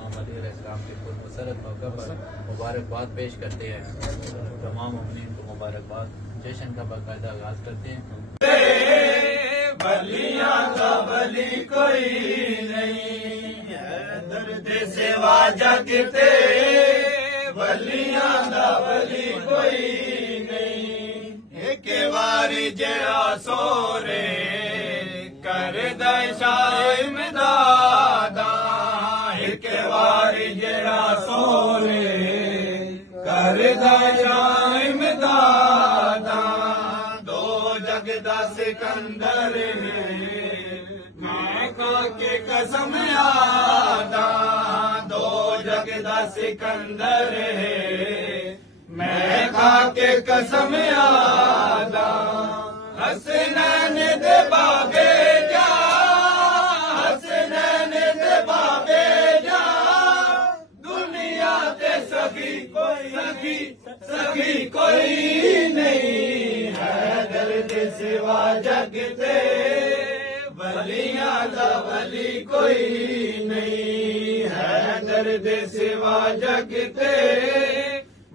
इमाम अली अलैहिस्सलाम के पुरमसरत मौका पर मुबारकबाद पेश करते हैं। तमाम मुमिनीन को मुबारकबाद जश्न का बाकायदा आगाज करते हैं। बलियां का बली कोई नहीं है, दर्द सिवा जगते बलियां का बली कोई नहीं। एक बारी जड़ा सोरे कर दशाइम दादा, एक बारी जड़ा सोरे कर दशाइम दादा। दो जग दा सिकंदर है मैं के कसम आदा, दो जग दा सिकंदर है मैं के कसम आदा। हसनैन दे बाबे जा, हसनैन दे बाबे जा, दुनिया ते सखी कोई नहीं है, दर्द सिवा जगते बलियां दा बली कोई नहीं है, दर्द सिवा जगते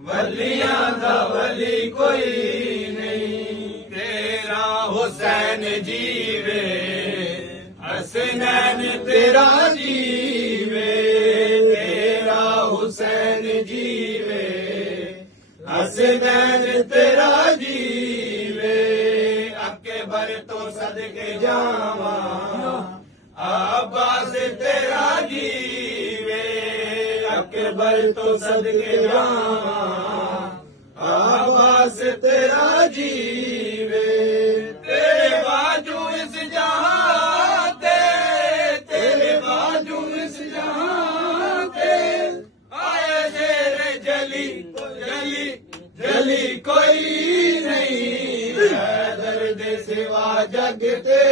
बलियां दा बली कोई नहीं। तेरा हुसैन जीवे हसनैन तेरा जीवे, तेरा हुसैन जीवे हसनैन तेरा जीवे। अकबर तो सदके जावा अब्बास तेरा जीवे, अकबर तो सदके जावा अब्बास तेरा जीवे। तेरे बाजू इस जहां ते, तेरे बाजू इस जहां ते आए शेर जली जली जली कोई नहीं है, दर्द सिवा जगते